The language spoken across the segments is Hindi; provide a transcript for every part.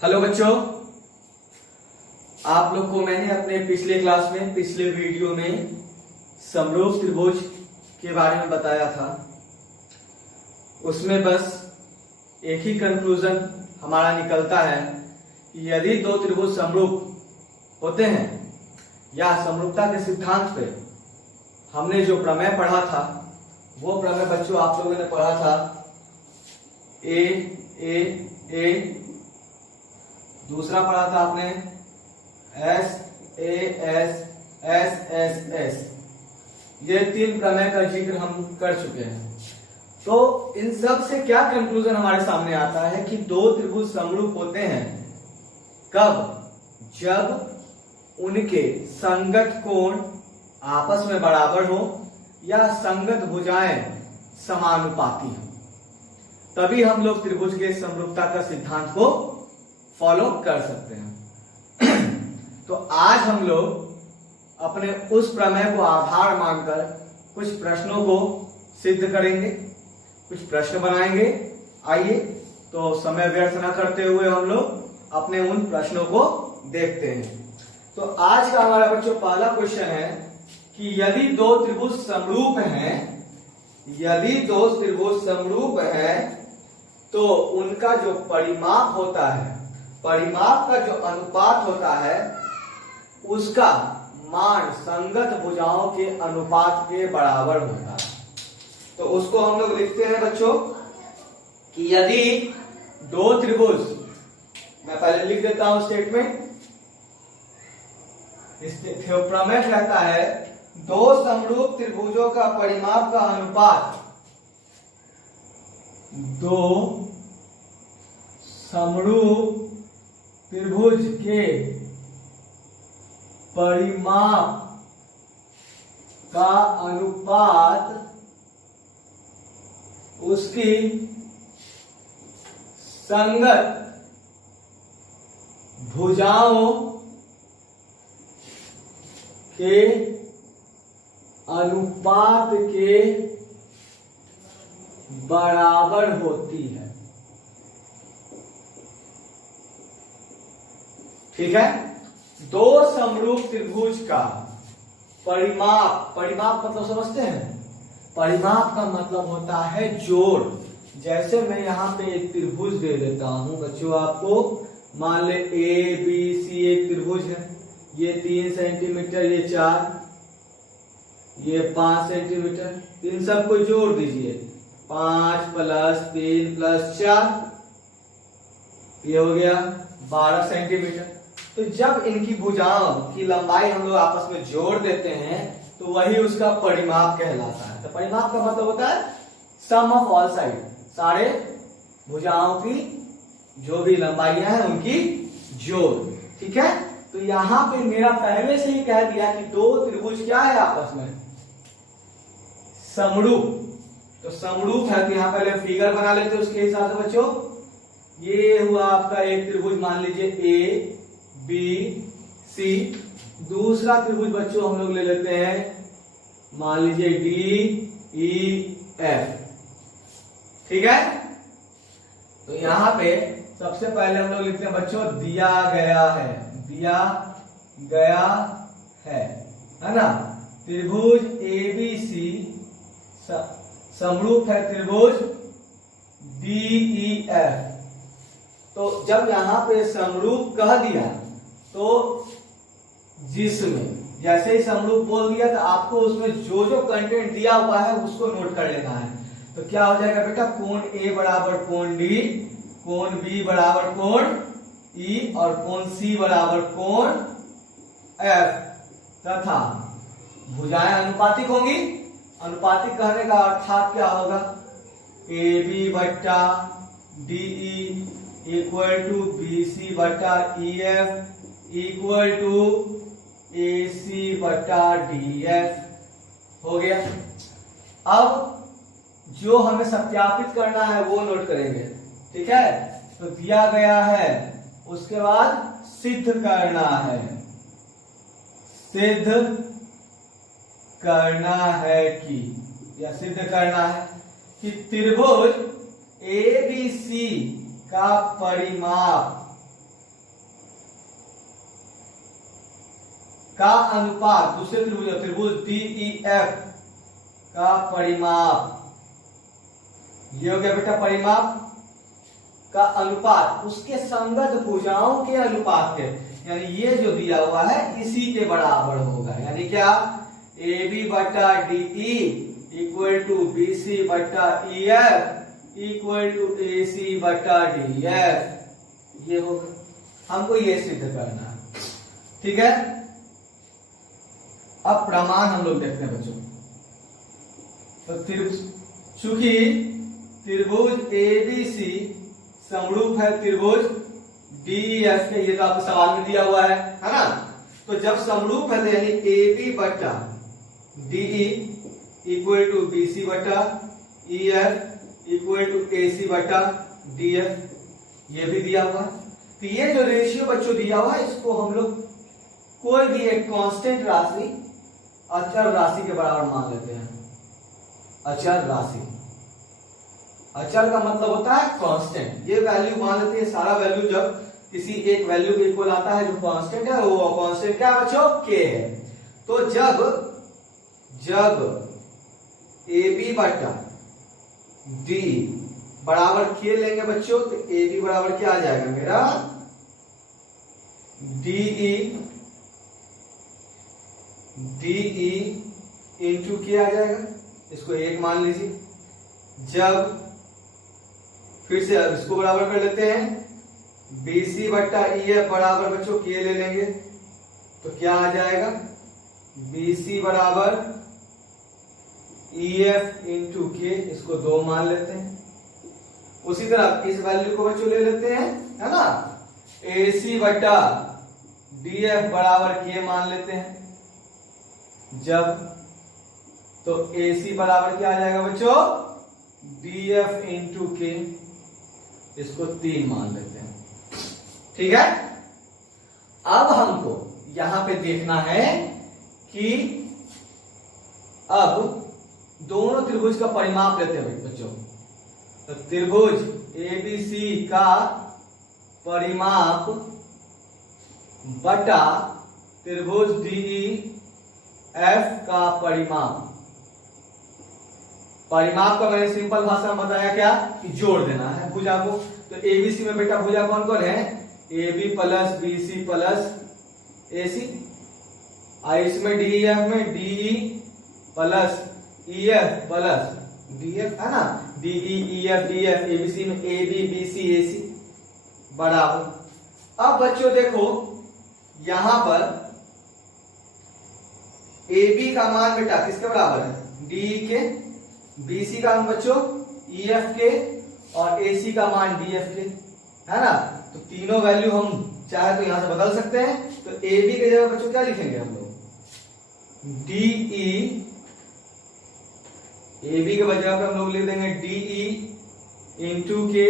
हेलो बच्चों, आप लोग को मैंने अपने पिछले क्लास में पिछले वीडियो में समरूप त्रिभुज के बारे में बताया था। उसमें बस एक ही कंक्लूजन हमारा निकलता है कि यदि दो त्रिभुज समरूप होते हैं या समरूपता के सिद्धांत पे हमने जो प्रमेय पढ़ा था वो प्रमेय बच्चों आप लोगों ने पढ़ा था ए ए ए, दूसरा पढ़ा था आपने S A S S S S. ये तीन प्रमेय का जिक्र हम कर चुके हैं। तो इन सब से क्या कंक्लूजन हमारे सामने आता है कि दो त्रिभुज समरूप होते हैं कब? जब उनके संगत कोण आपस में बराबर हो या संगत भुजाएं समानुपाती हो, तभी हम लोग त्रिभुज के समरूपता का सिद्धांत को फॉलो कर सकते हैं। तो आज हम लोग अपने उस प्रमेय को आधार मानकर कुछ प्रश्नों को सिद्ध करेंगे, कुछ प्रश्न बनाएंगे। आइए तो समय व्यर्थ न करते हुए हम लोग अपने उन प्रश्नों को देखते हैं। तो आज का हमारा बच्चों पहला क्वेश्चन है कि यदि दो त्रिभुज समरूप हैं, यदि दो त्रिभुज समरूप हैं तो उनका जो परिमाप होता है, परिमाप का जो अनुपात होता है उसका मान संगत भुजाओं के अनुपात के बराबर होता है। तो उसको हम लोग लिखते हैं बच्चों कि यदि दो त्रिभुज, मैं पहले लिख देता हूं स्टेटमेंट। प्रमेय कहता है दो समरूप त्रिभुजों का परिमाप का अनुपात, दो समरूप त्रिभुज के परिमाप का अनुपात उसकी संगत भुजाओं के अनुपात के बराबर होती है। ठीक है। दो समरूप त्रिभुज का परिमाप, परिमाप मतलब समझते हैं? परिमाप का मतलब होता है जोड़। जैसे मैं यहां पे एक त्रिभुज दे देता हूं बच्चों आपको, मान ले ए बी सी एक त्रिभुज है, ये 3 सेंटीमीटर, ये 4, ये 5 सेंटीमीटर, इन सबको जोड़ दीजिए। 5 + 3 + 4, ये हो गया 12 सेंटीमीटर। तो जब इनकी भुजाओं की लंबाई हम लोग आपस में जोड़ देते हैं तो वही उसका परिमाप कहलाता है। तो परिमाप का मतलब होता है सम ऑफ ऑल साइड, सारे भुजाओं की जो भी लंबाइयां हैं उनकी जोड़। ठीक है। तो यहां पे मेरा पहले से ही कह दिया कि दो त्रिभुज क्या है आपस में? समरूप। तो समरूप है तो यहां पहले फिगर बना लेते हैं उसके हिसाब से बच्चों। ये हुआ आपका एक त्रिभुज, मान लीजिए ए बी सी। दूसरा त्रिभुज बच्चों हम लोग ले लेते हैं, मान लीजिए डी ई एफ। ठीक है। तो यहां पे सबसे पहले हम लोग लिखते हैं बच्चों दिया गया है, दिया गया है ना? त्रिभुज ए बी सी समरूप है त्रिभुज डी ई एफ। तो जब यहां पे समरूप कह दिया तो जिसमें जैसे ही समरूप बोल दिया तो आपको उसमें जो जो कंटेंट दिया हुआ है उसको नोट कर लेना है। तो क्या हो जाएगा बेटा? कोण ए बराबर कोण डी, कोण बी बराबर कोण ई और कोण सी बराबर कोण एफ तथा भुजाएं अनुपातिक होंगी। अनुपातिक कहने का अर्थात क्या होगा? ए बी बट्टा D E equal to B C बट्टा E F equal to A C बट्टा डी एफ हो गया। अब जो हमें सत्यापित करना है वो नोट करेंगे। ठीक है। तो दिया गया है, उसके बाद सिद्ध करना है, सिद्ध करना है कि, या सिद्ध करना है कि त्रिभुज ए बी सी का परिमाप का अनुपात दूसरे त्रिभुज DEF का परिमाप, ये हो गया बेटा परिमाप का अनुपात उसके संगत भुजाओं के अनुपात के, यानी ये जो दिया हुआ है इसी के बराबर होगा। यानी क्या, AB बटा DE इक्वल टू BC बटा EF इक्वल टू AC बटा DF, ये होगा। हमको ये सिद्ध करना है, ठीक है। अब प्रमाण हम लोग देखते हैं बच्चों। तो चूंकि त्रिभुज ABC समरूप है त्रिभुज DEF के, ये तो आपको सवाल में दिया हुआ है ना। तो जब समरूप है तो यानी AB बटा DE इक्वल टू BC बटा EF इक्वल टू AC बटा DF, ये भी दिया हुआ है। तो ये जो रेशियो बच्चों दिया हुआ है इसको हम लोग कोई भी एक कांस्टेंट राशि अचर राशि के बराबर मान लेते हैं। अचर राशि, अचर का मतलब होता है कांस्टेंट। ये वैल्यू मान लेते हैं, सारा वैल्यू जब किसी एक वैल्यू के इक्वल आता है जो कांस्टेंट है, वो कांस्टेंट क्या है बच्चों, k है। तो जब AB बटा D बराबर k लेंगे बच्चों, तो AB बराबर क्या आ जाएगा मेरा, DE इंटू k आ जाएगा, इसको 1 मान लीजिए। जब फिर से इसको बराबर कर लेते हैं, BC बट्टा EF बराबर बच्चों k ले लेंगे, तो क्या आ जाएगा, BC बराबर EF इंटू k, इसको 2 मान लेते हैं। उसी तरह इस वैल्यू को बच्चों ले लेते हैं, है ना, AC बट्टा DF बराबर k मान लेते हैं। जब तो AC बराबर क्या आ जाएगा बच्चों, DF इंटू k, इसको 3 मान लेते हैं, ठीक है। अब हमको यहां पे देखना है कि अब दोनों त्रिभुज का परिमाप लेते हैं बच्चों। तो त्रिभुज ABC का परिमाप बटा त्रिभुज DEF का परिमाप। परिमाप का मैंने सिंपल भाषा में बताया क्या, कि जोड़ देना है भुजा को। तो ABC में बेटा भुजा कौन कौन है, AB plus BC plus AC, और इसमें DEF में DE plus EF plus DF, है ना, DE EF DF। ABC में AB BC AC बराबर। अब बच्चों देखो यहां पर AB का मान बेटा किसके बराबर है, DE के, BC का मान बच्चों EF के, और AC का मान DF के, है ना। तो तीनों वैल्यू हम चाहे तो यहां से बदल सकते हैं। तो AB के जगह बच्चों क्या लिखेंगे हम लोग, DE, AB के जगह पे हम लोग लिख देंगे DE इंटू के,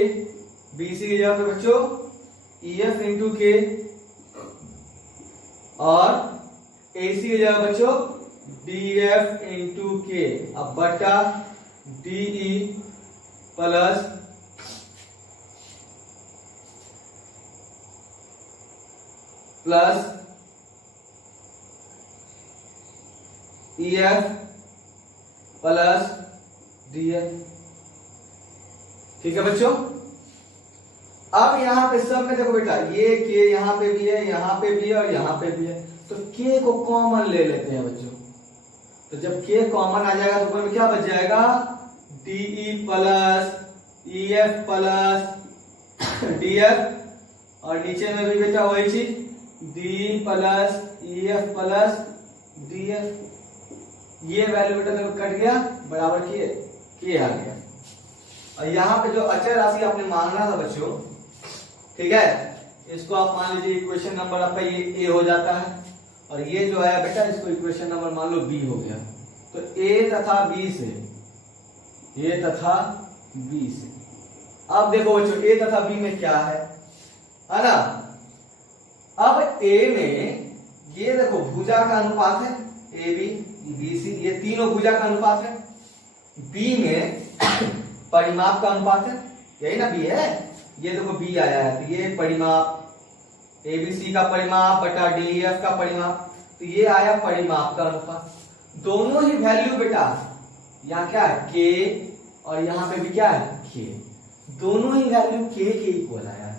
BC की जगह पे बच्चों EF इंटू के, और AC की जगह बच्चों DF इंटू के, अब बटा DE plus EF plus DF, ठीक है बच्चों। अब यहां पे सब में देखो बेटा, ये k यहां पे भी है, यहां पे भी है, और यहां पे भी है। तो k को कॉमन ले लेते हैं बच्चों। तो जब k कॉमन आ जाएगा तो ऊपर में क्या बच जाएगा, DE plus EF plus DF, और नीचे में भी बेटा वही चीज DE plus EF plus DF। ये वैल्यू बेटा देखो कट गया, बराबर k आ गया। और यहाँ पे जो अचर राशि आपने मांगना था बच्चों, ठीक है, इसको आप मान लीजिए इक्वेशन नंबर आपका ये a हो जाता है, और ये जो है बेटा इसको इक्वेशन नंबर मान लो b हो गया। तो a तथा b से, a तथा b से, अब देखो बच्चों a तथा b में क्या है ना। अब a में ये देखो भुजा का अनुपात है, AB BC, ये तीनों भुजा का अनुपात है। B में परिमाप का अनुपात है, यही ना B है, ये देखो B आया है, तो ये परिमाप ABC का परिमाप बटा DEF का परिमाप। तो ये आया परिमाप का अनुपात। दोनों ही वैल्यू बेटा यहाँ क्या है k और यहाँ पे भी क्या है k, दोनों ही वैल्यू k के इक्वल आया है।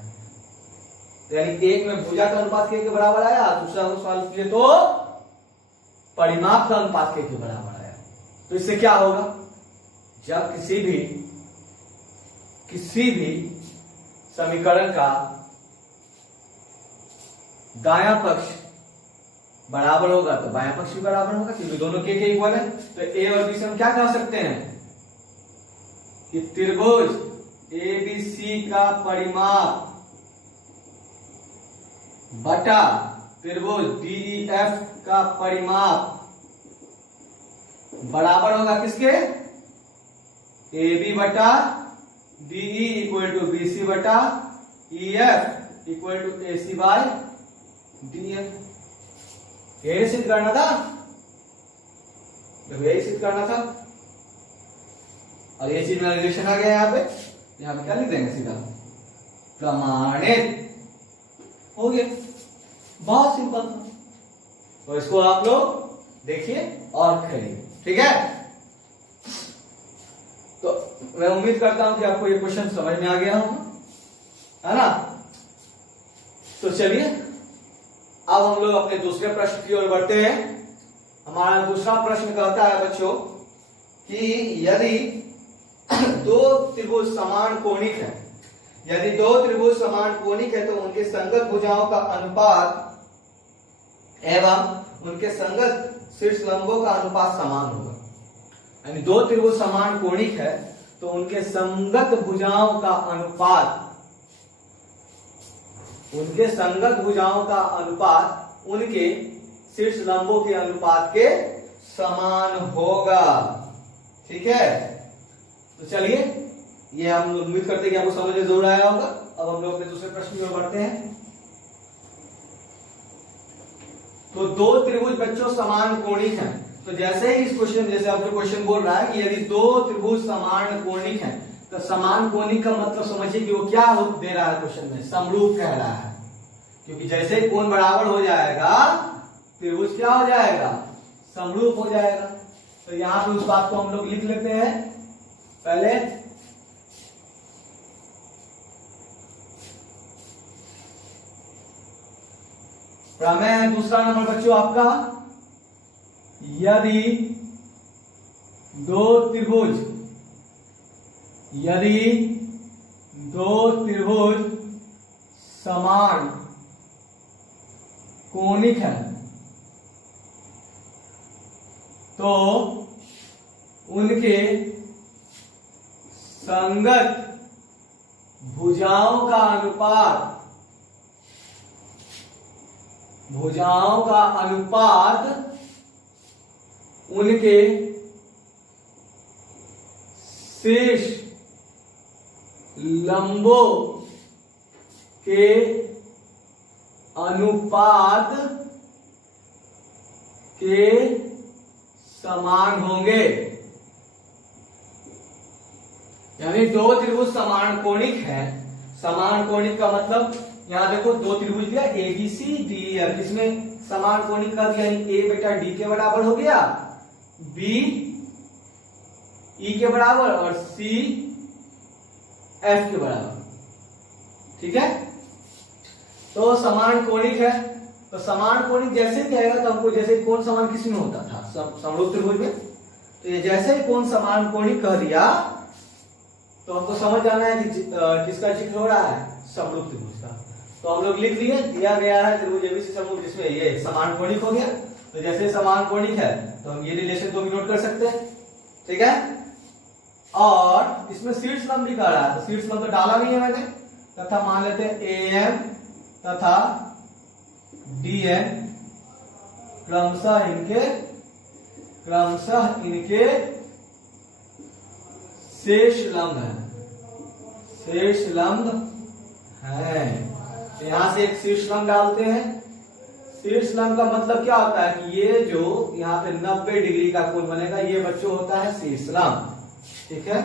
यानी एक में भुजा का अनुपात k के बराबर आया, दूसरा को सॉल्व किए तो परिमाप का अनुपात k के बराबर आया। तो इससे क्या होगा, जब किसी भी समीकरण का दायां पक्ष बराबर होगा तो बायां पक्ष भी बराबर होगा, क्योंकि दोनों के इक्वल है। तो ए और बी से हम क्या कह सकते हैं कि त्रिभुज एबीसी का परिमाप बटा त्रिभुज डीईएफ का परिमाप बराबर होगा किसके, AB बटा DE इक्वल टू BC बटा EF equal to AC by DF। यही सिद्ध करना था, यही सिद्ध करना था। और ये चीज में रिलेशन आ गया यहाँ पे क्या लिख देंगे सीधा, प्रमाणित हो गया। बहुत सिंपल था। तो इसको आप लोग देखिए और करिए, ठीक है। तो मैं उम्मीद करता हूं कि आपको ये क्वेश्चन समझ में आ गया होगा, है ना। तो चलिए अब हम लोग अपने दूसरे प्रश्न की ओर बढ़ते हैं। हमारा दूसरा प्रश्न कहता है बच्चों कि यदि दो त्रिभुज समान कोणिक है, यदि दो त्रिभुज समान कोणिक है तो उनके संगत भुजाओं का अनुपात एवं उनके संगत शीर्ष लंबों का अनुपात समान होगा। यानी दो त्रिभुज समान कोणिक है तो उनके संगत भुजाओं का अनुपात, उनके संगत भुजाओं का अनुपात उनके शीर्ष लंबों के अनुपात के समान होगा, ठीक है। तो चलिए ये हम उम्मीद करते हैं कि आपको समझ में जरूर आया होगा। अब हम लोग अपने दूसरे प्रश्न की ओर बढ़ते हैं। तो दो त्रिभुज बच्चों समान कोणिक हैं, तो जैसे ही इस क्वेश्चन, जैसे आप जो क्वेश्चन बोल रहा है कि यदि दो त्रिभुज समान कोणिक हैं, तो समान कोणिक का मतलब समझिए कि वो क्या दे रहा है क्वेश्चन में, समरूप कह रहा है। क्योंकि जैसे ही कोण बराबर हो जाएगा त्रिभुज क्या हो जाएगा, समरूप हो जाएगा। तो यहां पे उस बात को हम लोग लिख लेते हैं पहले। प्रमेय है दूसरा नंबर बच्चों आपका, यदि दो त्रिभुज समान कोणिक है तो उनके संगत भुजाओं का अनुपात उनके शीर्ष लंबों के अनुपात के समान होंगे। यानी दो त्रिभुज समान कोणिक है, समान कोणिक का मतलब यहां देखो दो त्रिभुज दिया ABC DEF, इसमें समान कोणिक का दिया A बेटा D के बराबर हो गया, B E के बराबर और C F के बराबर, ठीक है। तो समान कोणिक है, तो समान कोणिक जैसे भी आएगा तो हमको, जैसे कोण समान किस में होता था, समरूप त्रिभुज में, तो ये जैसे ही कोण समान कोणिक कह दिया तो हमको समझ जाना है कि किसका जिक्र हो रहा है, समरूप त्रिभुज का। तो हम लोग लिख लिए, दिया गया है त्रिभुज एबीसी समरूप जिसमें ये समान कोणिक हो गया। तो जैसे समान कोणिक है तो हम ये रिलेशन को भी नोट कर सकते हैं, ठीक है। और इसमें शीर्ष लंब भी कह रहा है, तो शीर्ष लंब तो डाला नहीं है मैंने, तथा मान लेते हैं AM तथा DN क्रमशः इनके शेष लंब है, शेष लंब है। तो यहां से एक शीर्ष लंब डालते हैं। शीर्ष लंब का मतलब क्या होता है कि ये जो यहाँ पे 90 डिग्री का कोण बनेगा, ये बच्चों होता है शीर्ष लंब, ठीक है।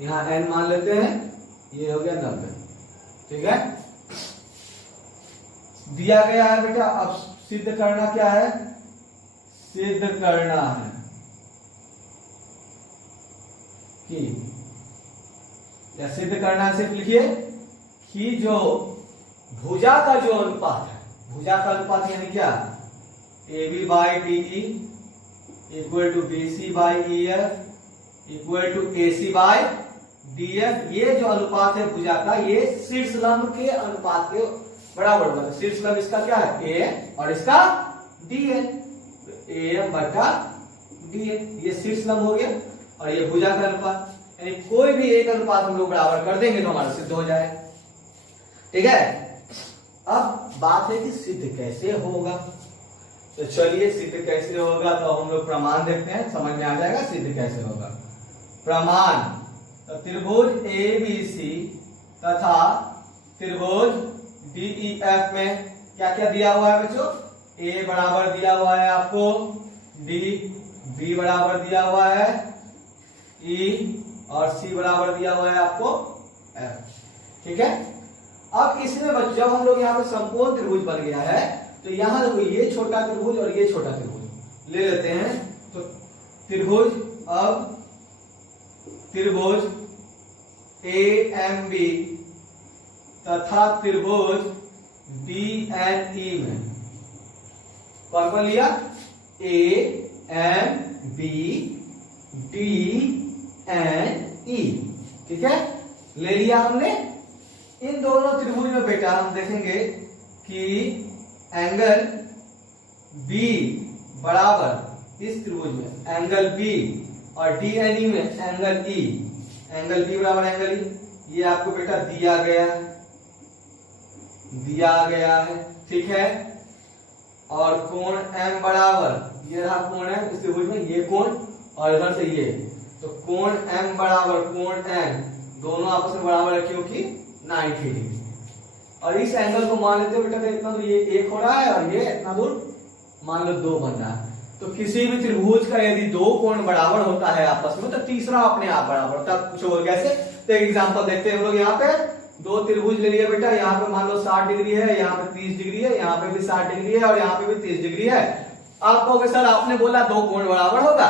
यहाँ n मान लेते हैं, ये हो गया 90, ठीक है। दिया गया है बेटा, अब सिद्ध करना क्या है, सिद्ध करना है कि, या सिद्ध करना है सिर्फ लिखिए कि जो भुजा का जो अनुपात है, भुजा का अनुपात यानी क्या, A B by D E equal to B C by E F equal to A C by D F, ये जो अनुपात है भुजा का, ये शीर्ष लंब के अनुपात के बराबर होगा। शीर्ष लंब इसका क्या है, ए और इसका डी है, ए एम बटा डी है, ये शीर्ष लंब हो गया और ये भुजा का अनुपात, यानी कोई भी एक अनुपात हम लोग बराबर कर देंगे तो हमारा सिद्ध हो जाए। ठीक है, अब बात है कि सिद्ध कैसे होगा, तो चलिए सिद्ध कैसे होगा तो हम लोग प्रमाण देखते हैं, समझ में आ जाएगा सिद्ध कैसे होगा। प्रमाण, तो त्रिभुज ए बी सी तथा त्रिभुज डी ई एफ में क्या क्या दिया हुआ है बच्चों, ए बराबर दिया हुआ है आपको डी, बी बराबर दिया हुआ है ई और सी बराबर दिया हुआ है आपको एफ। ठीक है, अब इसमें जब हम लोग यहाँ पे संपूर्ण त्रिभुज बन गया है तो यहाँ देखो ये छोटा त्रिभुज और ये छोटा त्रिभुज ले लेते हैं, तो त्रिभुज, अब त्रिभुज ए एम बी तथा त्रिभुज डी एन ई में कौन कौन लिया, A M B D N E, ठीक है, ले लिया हमने। इन दोनों त्रिभुज में बेटा हम देखेंगे कि एंगल बी बराबर इस त्रिभुज में एंगल बी और डी एन ई में एंगल ई, एंगल बी बराबर एंगल ई, ये आपको बेटा दिया गया है, ठीक है। और कोण एम बराबर, ये रहा कोण एम इस त्रिभुज में, ये कोण और इधर से ये, तो कोण एम बराबर कोण एन दोनों आपस में बराबर है क्योंकि 90 डिग्री। और इस एंगल को मान लेते हो बेटा, इतना दूर ये एक हो रहा है और ये इतना दूर मान लो 2 बन रहा है। तो किसी भी त्रिभुज का यदि 2 कोण बराबर होता है आपस में तो तीसरा अपने आप बराबर होता है। पूछो कैसे, तो एक एग्जांपल देखते हैं हम लोग। यहाँ पे 2 त्रिभुज ले लिए बेटा, यहाँ पे मान लो 60 डिग्री है, यहाँ पे 30 डिग्री है, यहाँ पे भी 60 डिग्री है और यहाँ पे भी 30 डिग्री है। आप कहोगे सर आपने बोला 2 कोण बराबर होगा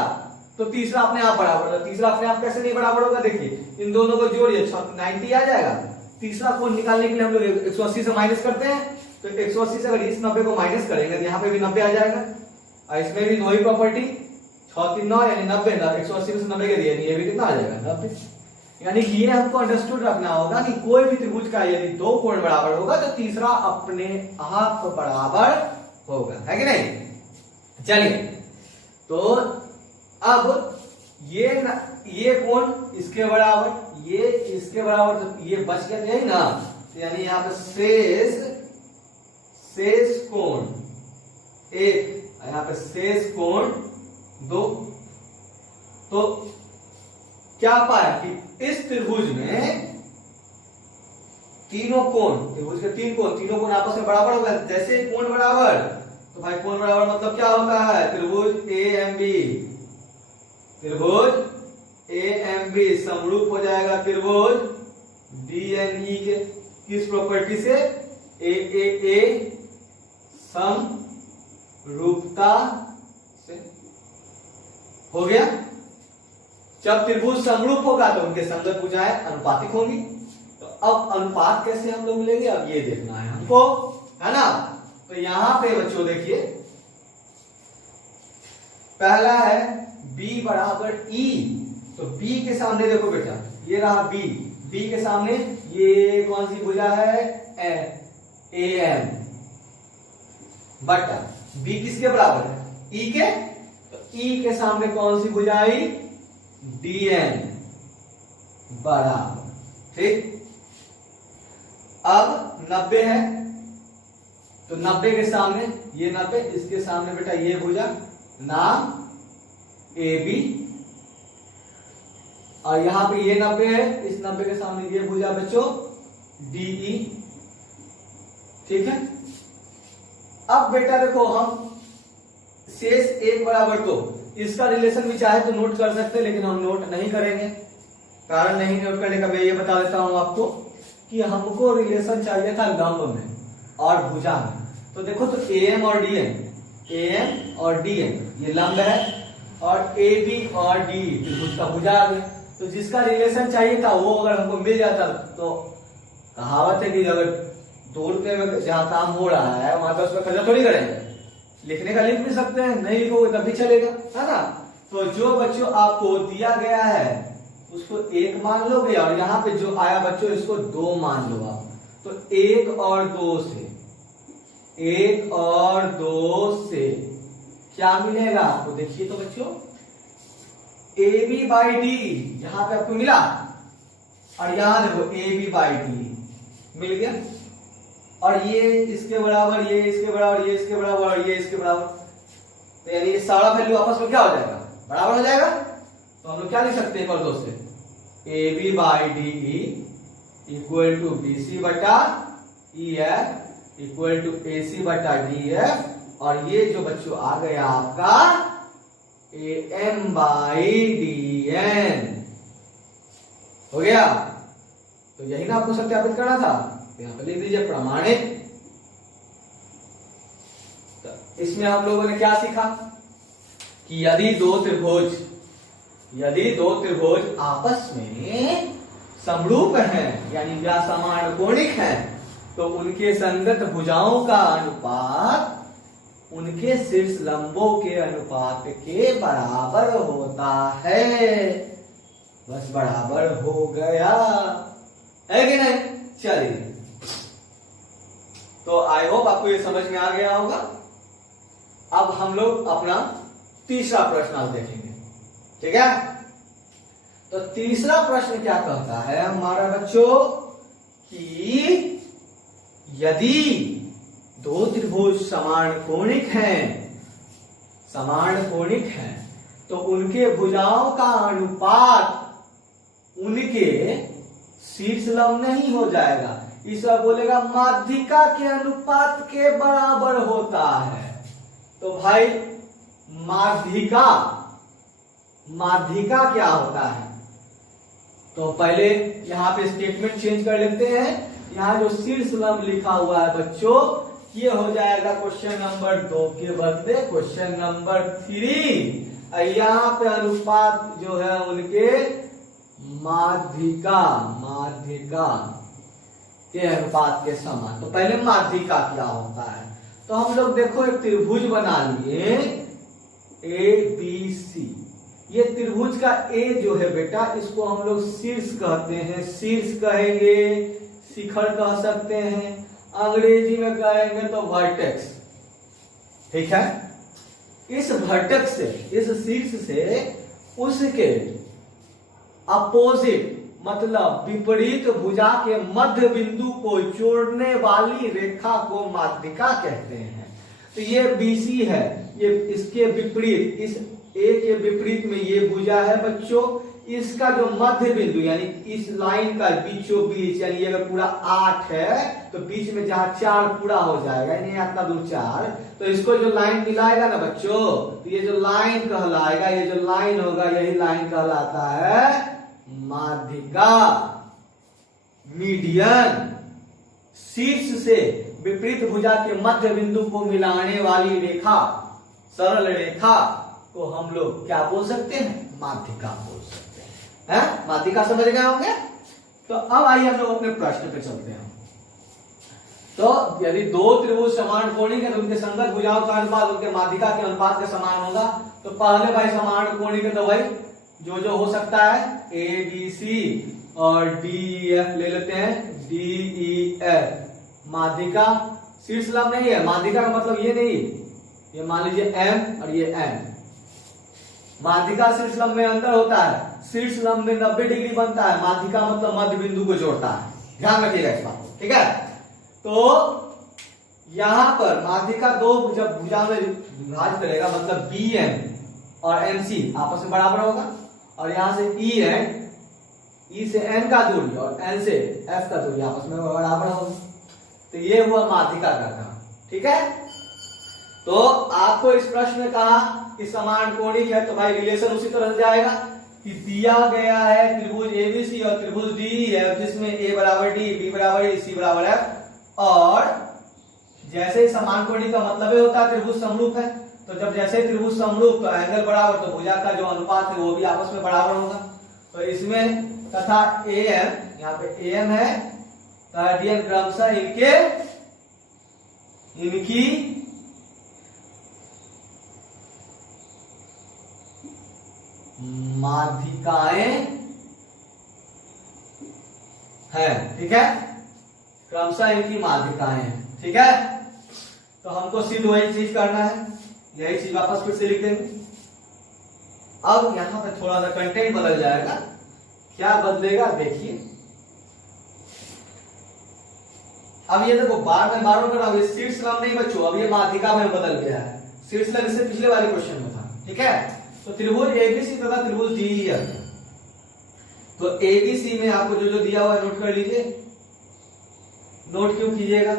तो तीसरा अपने आप बराबर होगा। तीसरा अपने आप कैसे नहीं बराबर होगा, देखिए इन दोनों को जोड़िए 90 आ जाएगा। तीसरा कोण निकालने के लिए हम लोग 180 से माइनस करते हैं, तो 180 से अगर इस 90 को माइनस करेंगे तो यहाँ पे भी 90 आ जाएगा। और इसमें भी 2 ही प्रॉपर्टी, 6 3 9 यानी 90, 180 में से 90 के दिए, ये भी कितना आ जाएगा 90। यानी ये हमको अंडरस्टूड रखना होगा कि कोई भी त्रिभुज का यदि 2 कोण बराबर होगा तो तीसरा अपने आप बराबर होगा, है कि नहीं। चलिए, तो अब ये कोण इसके बराबर, ये इसके बराबर, तो ये बच गया यही ना, तो यानी यहाँ पे शेष कोण 1, यहाँ पे शेष कोण 2। तो क्या पाया कि इस त्रिभुज में तीनों कोण, त्रिभुज के 3 कोण, तीनों कोण आपस में बराबर होगा। जैसे कोण बराबर, तो भाई कोण बराबर मतलब क्या होता है, त्रिभुज ए एम बी, त्रिभुज ए एम बी समरूप हो जाएगा त्रिभुज डी एन ई के, किस प्रॉपर्टी से, ए समरूपता से। हो गया। जब त्रिभुज समरूप होगा तो उनके संगत भुजाएं अनुपातिक होंगी। तो अब अनुपात कैसे हम लोग मिलेंगे, अब ये देखना है हमको, है ना। तो यहां पे बच्चों देखिए, पहला है b बराबर e, तो b के सामने देखो बेटा, ये रहा b, b के सामने ये कौन सी भुजा है, ए एम, बटा b किसके बराबर है, e के, तो e के सामने कौन सी भुजा आई, dn बराबर, ठीक। अब 90 है, तो 90 के सामने ये 90, इसके सामने बेटा ये भुजा नाम AB, और यहां पे ये 90 है, इस 90 के सामने ये भुजा बच्चों DE, ठीक है। अब बेटा देखो, हम शेष 1 बराबर 2, इसका रिलेशन भी चाहे तो नोट कर सकते हैं, लेकिन हम नोट नहीं करेंगे। कारण नहीं नोट करने का मैं ये बता देता हूं आपको कि हमको रिलेशन चाहिए था लंब में और भुजा में। तो देखो तो एएम और डीएम ये लंब है, और एबी और डी त्रिभुज का भुजाग है। तो जिसका रिलेशन चाहिए था वो अगर हमको मिल जाता, तो कहावत है कि अगर 2 रुपए में जहाँ काम हो रहा है वहां 10 रुपए खर्चा थोड़ी करेंगे, लिखने का लिख भी सकते हैं, नहीं लिखोगे तब भी चलेगा, है ना। तो जो बच्चों आपको दिया गया है उसको 1 मान लोगे, और यहाँ पे जो आया बच्चों इसको 2 मान लो आप। तो 1 और 2 से क्या मिलेगा आपको, देखिए तो बच्चों ए बी बाई डी यहां पे आपको मिला, और यहां देखो ए बी बाई डी मिल गया, और ये इसके बराबर, ये इसके बराबर, ये इसके बराबर, और ये इसके बराबर। तो यानी ये सारा वैल्यू आपस में क्या हो जाएगा, बराबर हो जाएगा। तो हम लोग क्या लिख सकते हैं, 1 और 2 से A B by D equal to B C बटा E F equal to A C बटा डी एफ, और ये जो बच्चों आ गया आपका A M by D N हो गया। तो यही ना आपको सत्यापित करना था, यहां पर लिख दीजिए प्रमाणित। तो इसमें हम लोगों ने क्या सीखा कि यदि दो त्रिभुज आपस में समरूप हैं यानी या समान कोणिक हैं, तो उनके संगत भुजाओं का अनुपात उनके शीर्ष लंबों के अनुपात के बराबर होता है। बस बराबर हो गया, है कि नहीं। चलिए, तो आई होप आपको ये समझ में आ गया होगा। अब हम लोग अपना तीसरा प्रश्न आज देखेंगे, ठीक है। तो तीसरा प्रश्न क्या कहता है हमारा बच्चों कि यदि 2 त्रिभुज समान कोणिक हैं तो उनके भुजाओं का अनुपात उनके शीर्ष लंब नहीं हो जाएगा, इस बार बोलेगा माध्यिका के अनुपात के बराबर होता है। तो भाई माध्यिका क्या होता है, तो पहले यहां पे स्टेटमेंट चेंज कर लेते हैं। यहां जो शीर्ष लंब लिखा हुआ है बच्चों, ये हो जाएगा क्वेश्चन नंबर 2 के बदले क्वेश्चन नंबर 3। यहाँ पे अनुपात जो है उनके माध्यिका के अनुपात के समान। तो पहले माध्यिका क्या होता है, तो हम लोग देखो एक त्रिभुज बना लिए ए बी सी। ये त्रिभुज का ए जो है बेटा, इसको हम लोग शीर्ष कहते हैं, शीर्ष कहेंगे, शिखर कह सकते हैं, अंग्रेजी में कहेंगे तो वर्टेक्स, ठीक है। इस वर्टेक्स से, इस शीर्ष से उसके अपोजिट मतलब विपरीत भुजा के मध्य बिंदु को जोड़ने वाली रेखा को माध्यिका कहते हैं। तो ये बीसी है, ये इसके विपरीत, इस ए के विपरीत में ये भुजा है बच्चों। इसका जो मध्य बिंदु यानी इस लाइन का बीचों बीच, यानी अगर पूरा 8 है तो बीच में जहां 4 पूरा हो जाएगा, यानी इतना दूर 4, तो इसको जो लाइन मिलाएगा ना बच्चों, तो ये जो लाइन कहलाएगा, ये जो लाइन होगा यही लाइन कहलाता है माध्यिका, मीडियन। शीर्ष से विपरीत भुजा के मध्य बिंदु को मिलाने वाली रेखा, सरल रेखा को हम लोग क्या बोल सकते हैं, माध्यिका बोल सकते हैं। माध्यिका समझ गए होंगे। तो अब आइए हम लोग अपने प्रश्न पे चलते हैं। तो यदि 2 त्रिभुज समान कोणिक है तो उनके संगत भुजाओं का अनुपात उनके माध्यिका के अनुपात के समान होगा। तो पहले भाई समान कोणिक है तो भाई जो हो सकता है ए बी सी और डी एफ ले लेते हैं, डी ई एफ। माध्यिका शीर्ष लंब नहीं है, माध्यिका का मतलब ये नहीं, ये मान लीजिए एम और ये एम। माध्यिका शीर्ष लंब में अंदर होता है, शीर्ष लंब में 90 डिग्री बनता है, माध्यिका मतलब मध्य बिंदु को जोड़ता है, ध्यान रखिएगा इस बात को, ठीक है। तो यहां पर माध्यिका 2 जब भुजा में विभाजित करेगा मतलब बी एम और एम सी आपस में बराबर होगा, और यहां से ई से एन का दूरी और एन से एफ का दूरी आपस में बराबर होगा। तो ये हुआ माध्यिका का काम, ठीक है। तो आपको इस प्रश्न में कहा कि समान कोणिक है, तो भाई रिलेशन उसी तरह से जाएगा कि दिया गया है त्रिभुज एबीसी और त्रिभुज डी है जिसमें ए बराबर डी, बी बराबर ए, सी बराबर एफ, और जैसे ही समान कोणीय का मतलब ही होता है त्रिभुज समरूप है, तो जब जैसे ही त्रिभुज समरूप तो एंगल बराबर, तो भुजा का जो अनुपात है वो भी आपस में बराबर होगा। तो इसमें तथा AM, यहाँ पे AM है तथा DN क्रमशः इनकी माध्यिकाएं है, ठीक है, क्रमशः इनकी माध्यिकाएं हैं, ठीक है। तो हमको सिद्ध वही चीज करना है, यही चीज वापस फिर से लिख देंगे। अब यहां पे थोड़ा सा कंटेंट बदल जाएगा, क्या बदलेगा देखिए। अब ये देखो बार में बार कर रहा हूं, ये शीर्ष लंब नहीं बच्चों, अब ये माध्यिका में बदल गया है। शीर्ष लंब इससे पिछले वाले क्वेश्चन में था, ठीक है। तो त्रिभुज एबीसी तथा त्रिभुज डीईएफ, तो एबीसी में आपको जो जो दिया हुआ है नोट कर लीजिए। नोट क्यों कीजिएगा,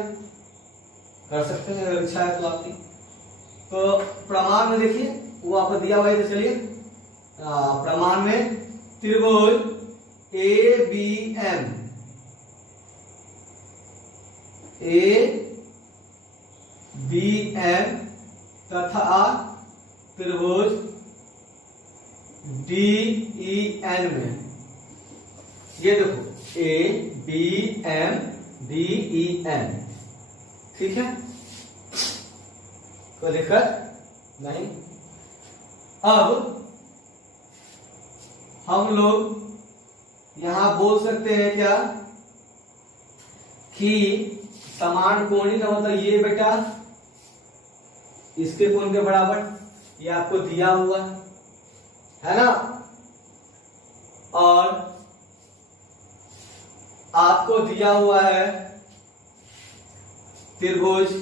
कर सकते हैं अगर इच्छा है तो आपकी। तो प्रमाण में देखिए वो आपको दिया हुआ है, तो चलिए प्रमाण में त्रिभुज एबीएम, एबीएम तथा त्रिभुज डीईएन में, ये देखो एबीएम डीईएन, ठीक है, कोई दिक्कत नहीं। अब हम लोग यहां बोल सकते हैं क्या कि समान कोणीय का मतलब ये बेटा इसके कोण के बराबर, ये आपको दिया हुआ है ना, और आपको दिया हुआ है त्रिभुज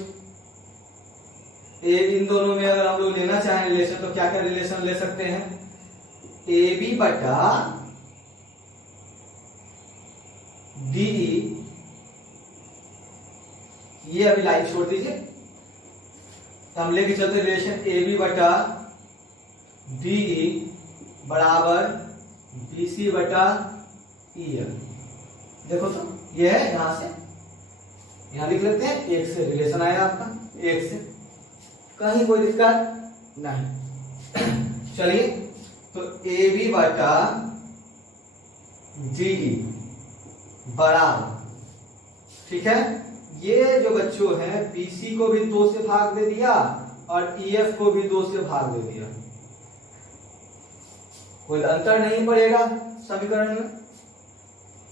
ए, इन दोनों में अगर हम लोग लेना चाहें रिलेशन, तो क्या क्या रिलेशन ले सकते हैं, ए बी बटा डी, ये अभी लाइन छोड़ दीजिए, तो हम लेके चलते रिलेशन ए बी बटा डी बराबर BC बटा EF। देखो तो ये है, यहां से यहां लिख लेते हैं, एक से रिलेशन आया आपका, एक से, कहीं कोई दिक्कत नहीं। चलिए, तो AB बटा DE बराबर, ठीक है, ये जो बच्चों हैं BC को भी 2 से भाग दे दिया और EF को भी 2 से भाग दे दिया, कोई अंतर नहीं पड़ेगा समीकरण में।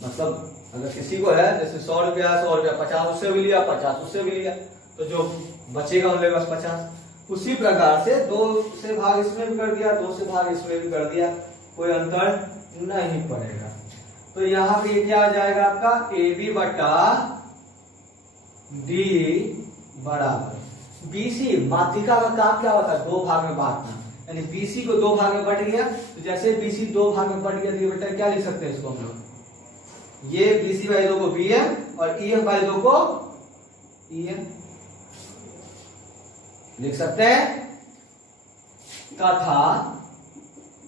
मतलब अगर किसी को है जैसे 100 रुपया 50 उससे भी लिया, 50 उससे भी लिया, तो जो बचेगा उनके पास 50। उसी प्रकार से 2 से भाग इसमें भी कर दिया, 2 से भाग इसमें भी कर दिया, कोई अंतर नहीं पड़ेगा। तो यहाँ पे क्या आ जाएगा आपका AB बटा D बराबर BC। माध्यिका का काम क्या होता है, 2 भाग में बांटना, यानी BC को 2 भाग में बट गया, तो जैसे BC 2 भाग में बट गया तो ये बेटा क्या लिख सकते हैं इसको हम लोग, ये BC बाई 2 को BM और EF बाई 2 को EM लिख सकते हैं। तथा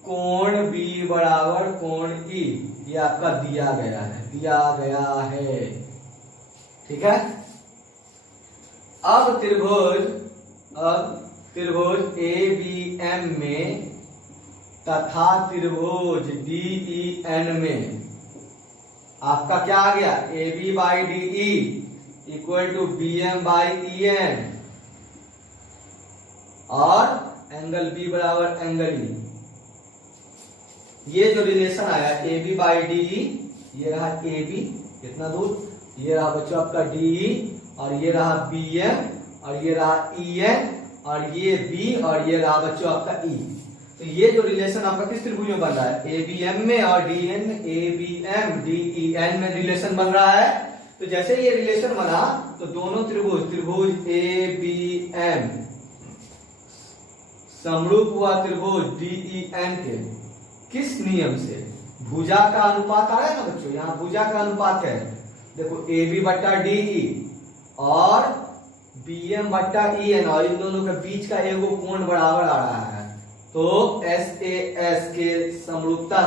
कोण B बराबर कोण E, ये आपका दिया गया है, ठीक है। अब त्रिभुज ABM में तथा त्रिभुज DEN में आपका क्या आ गया, AB by DE equal to BM by EN और एंगल B बराबर एंगल E। ये जो रिलेशन आया AB बाई DE, ये रहा AB कितना दूर, ये रहा बच्चों आपका DE और ये रहा BM और ये रहा EN और ये B और ये रहा बच्चों आपका E। तो ये जो रिलेशन आपका किस त्रिभुज में बन रहा है, ABM में और DN में, ABM DEN में रिलेशन बन रहा है। तो जैसे ये रिलेशन बना तो दोनों त्रिभुज ABM समरूप हुआ त्रिभुज DEN के किस नियम से, भुजा का अनुपात आ रहा है ना बच्चों, यहाँ भुजा का अनुपात है, देखो AB बट्टा DE और BM बट्टा EN और इन दोनों के बीच का एगो कोण बराबर आ रहा है, तो SAS के समरूपता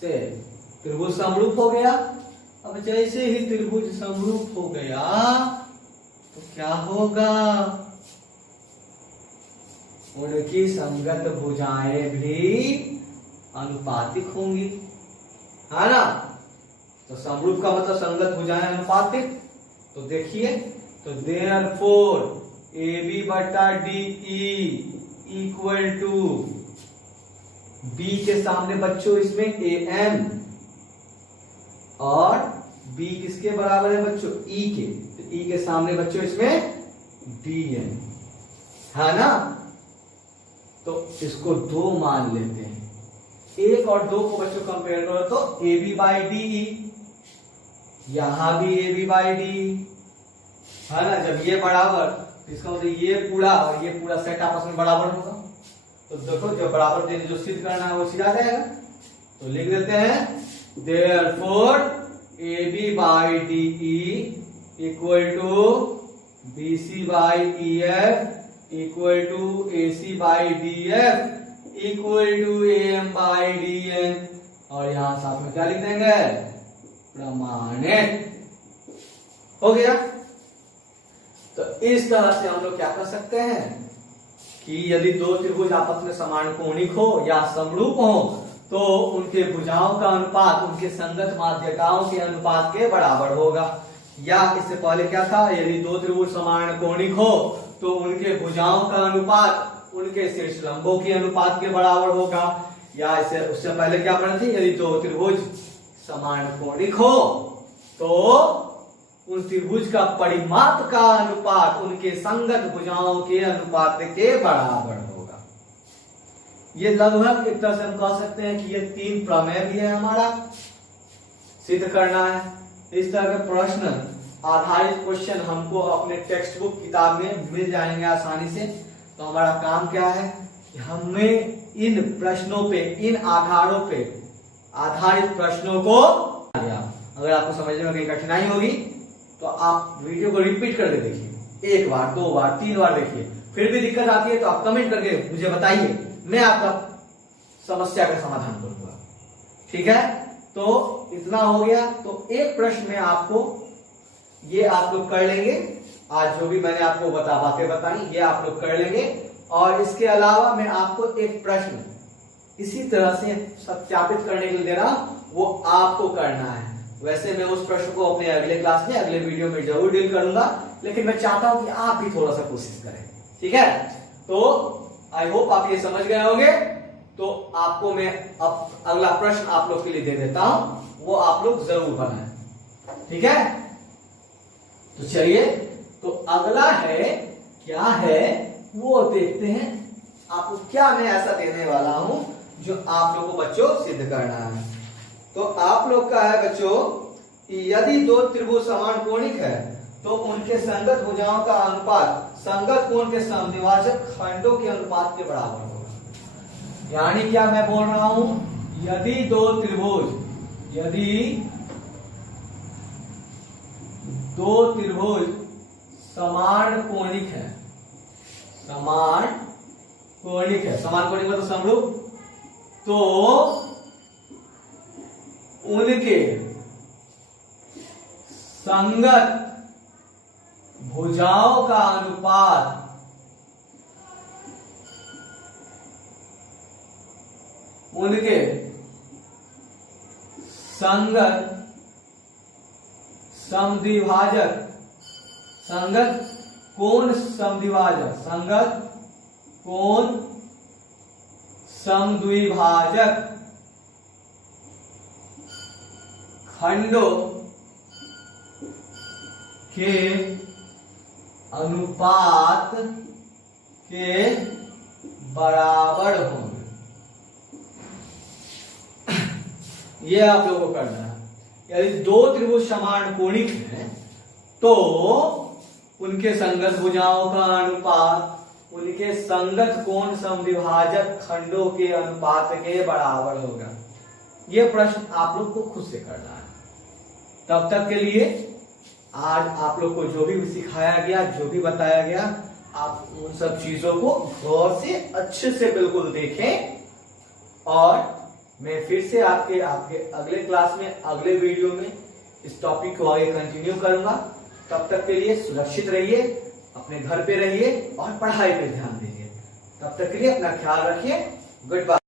से त्रिभुज समरूप हो गया। अब जैसे ही त्रिभुज समरूप हो गया तो क्या होगा, उनकी संगत भुजाएं भी अनुपातिक होंगी, है ना। तो समरूप का मतलब संगत भुजाएं अनुपातिक। तो देखिए, तो देयरफॉर AB बटा DE इक्वल टू B के सामने बच्चों इसमें AM और B किसके बराबर है बच्चों, E के। तो E के सामने बच्चों इसमें DN, है ना। तो इसको 2 मान लेते हैं, 1 और 2 को बच्चों कंपेयर करो तो AB बाई DE, यहां भी AB बाई DE, है ना। जब ये बराबर, इसका मतलब ये पूरा और ये पूरा सेट आपस में बराबर होगा। तो देखो, जब बराबर देने जो सिद्ध करना है वो सीधा आ जाएगा। तो लिख देते हैं therefore AB by DE equal to BC by EF equal to AC by DF equal to AM by DN, और यहां साथ में क्या लिख देंगे, प्रमाणित। हो गया। तो इस तरह से हम लोग क्या कर सकते हैं कि यदि दो त्रिभुज आपस में समान कोणिक हो या समरूप हो तो उनके भुजाओं का अनुपात उनके संगत माध्यिकाओं के अनुपात के बराबर होगा। या इससे पहले क्या था, यदि दो त्रिभुज समान कोणिक हो तो उनके भुजाओं का अनुपात उनके शीर्ष लंबों के अनुपात के बराबर होगा। या इससे उससे पहले क्या पढ़े थे, यदि दो त्रिभुज समान कोणिक हो तो उन त्रिभुज का परिमाप का अनुपात उनके संगत भुजाओं के अनुपात के बराबर होगा। ये लगभग एक तरह से हम कह सकते हैं कि ये 3 प्रमेय भी है हमारा सिद्ध करना है। इस तरह के प्रश्न आधारित क्वेश्चन हमको अपने टेक्स्ट बुक किताब में मिल जाएंगे आसानी से। तो हमारा काम क्या है कि हमें इन प्रश्नों पे, इन आधारों पे आधारित प्रश्नों को, अगर आपको समझने में कहीं कठिनाई होगी तो आप वीडियो को रिपीट करके देखिए, 1 बार 2 बार 3 बार देखिए। फिर भी दिक्कत आती है तो आप कमेंट करके मुझे बताइए, मैं आपका समस्या का समाधान करूंगा। ठीक है, तो इतना हो गया। तो एक प्रश्न में आपको ये आप लोग कर लेंगे, आज जो भी मैंने आपको बातें बताई ये आप लोग कर लेंगे। और इसके अलावा मैं आपको एक प्रश्न इसी तरह से सत्यापित करने के लिए दे रहा हूं, वो आपको करना है। वैसे मैं उस प्रश्न को अपने अगले क्लास में, अगले वीडियो में जरूर डील करूंगा, लेकिन मैं चाहता हूं कि आप भी थोड़ा सा कोशिश करें। ठीक है, तो आई होप आप ये समझ गए होंगे। तो आपको मैं अब अगला प्रश्न आप लोग के लिए दे देता हूं, वो आप लोग जरूर बनाएं। ठीक है, तो चलिए, तो अगला है क्या है वो देखते हैं। आपको क्या मैं ऐसा देने वाला हूं जो आप लोगों को बच्चों सिद्ध करना है। तो आप लोग का है बच्चों कि यदि दो त्रिभुज समान कोणिक है तो उनके संगत भुजाओं का अनुपात संगत कोण के समद्विभाजक खंडों के अनुपात के बराबर होगा। यानी क्या मैं बोल रहा हूं, यदि दो त्रिभुज समान कोणिक है, समान कोणिक मतलब समरूप, तो उनके संगत भुजाओं का अनुपात उनके संगत समद्विभाजक संगत कोण समद्विभाजक खंडों के अनुपात के बराबर होंगे। ये आप लोगों को करना है। यदि दो त्रिभुज समान कोणिक हैं तो उनके संगत भुजाओं का अनुपात उनके संगत कोण समद्विभाजक खंडों के अनुपात के बराबर होगा। यह प्रश्न आप लोग को खुद से करना है। तब तक के लिए आज आप लोग को जो भी सिखाया गया, जो भी बताया गया, आप उन सब चीजों को गौर से अच्छे से बिल्कुल देखें। और मैं फिर से आपके अगले क्लास में, अगले वीडियो में इस टॉपिक को आगे कंटिन्यू करूंगा। तब तक के लिए सुरक्षित रहिए, अपने घर पे रहिए और पढ़ाई पे ध्यान दीजिए। तब तक के लिए अपना ख्याल रखिए। Good bye.